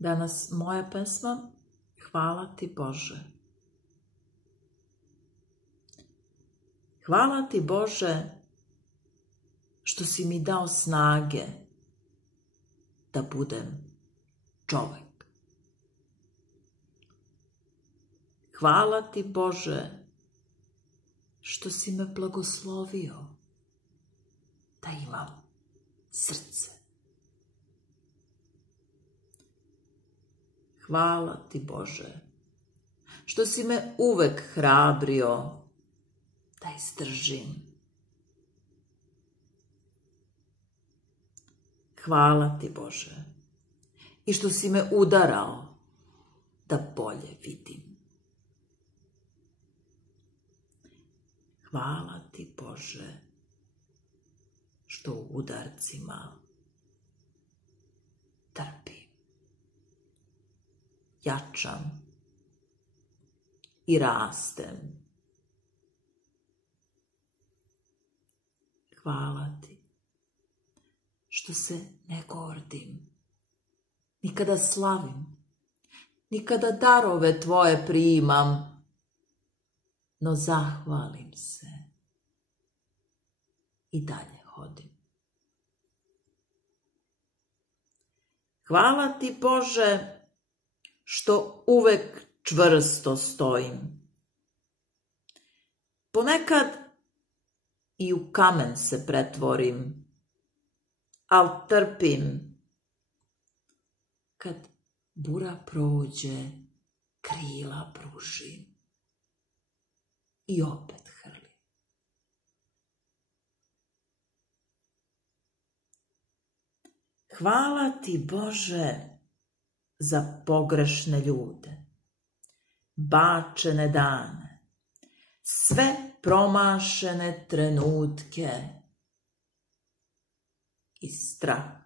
Danas moja pesma Hvala ti Bože. Hvala ti Bože što si mi dao snage da budem čovek. Hvala ti Bože što si me blagoslovio da imam srce. Hvala ti Bože što si me uvek hrabrio da izdržim. Hvala ti Bože i što si me udarao da bolje vidim. Hvala ti Bože što u udarcima trpim, jačam i rastem. Hvala ti što se ne gordim, ni kada slavim, ni kada darove tvoje primam, no zahvalim se i dalje hodim. Hvala ti Bože što uvek čvrsto stojim. Ponekad i u kamen se pretvorim, al trpim. Kad bura prođe, krila pružim i opet hrlim. Hvala ti Bože za pogrešne ljude, bačene dane, sve promašene trenutke i strah.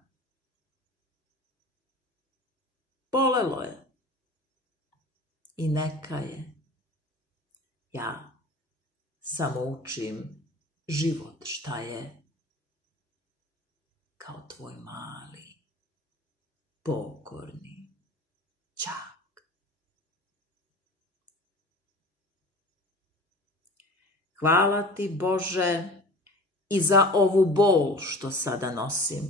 Bolelo je i neka je. Ja samo učim život šta je, kao tvoj mali, pokorni đak. Hvala ti Bože i za ovu bol što sada nosim,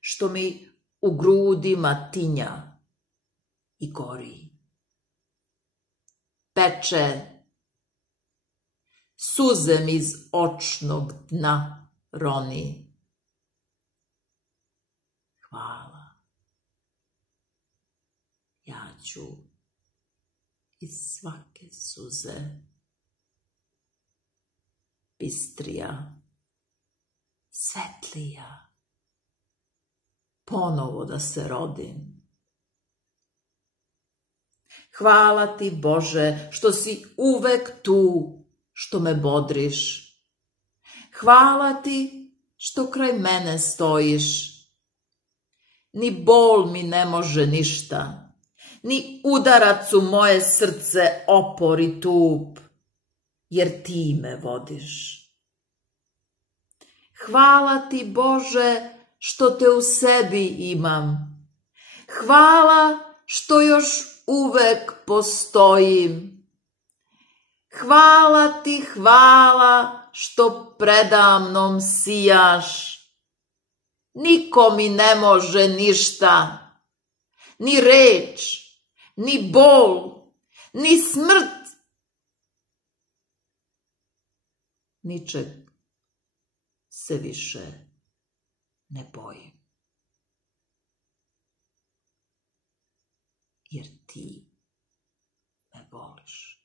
što mi u grudima tinja i gori. Peče, suze mi iz očnog dna roni. Hvala. Ja ću iz svake suze bistrija, svetlija, ponovo da se rodim. Hvala ti Bože što si uvek tu, što me bodriš. Hvala ti što kraj mene stojiš. Ni bol mi ne može ništa, ni udarac u moje srce opor i tup, jer ti me vodiš. Hvala ti Bože što te u sebi imam. Hvala što još uvek postojim. Hvala ti, hvala što predamnom sijaš. Niko mi ne može ništa, ni reč, ni bol, ni smrt. Ničeg se više ne bojim, jer ti me voliš.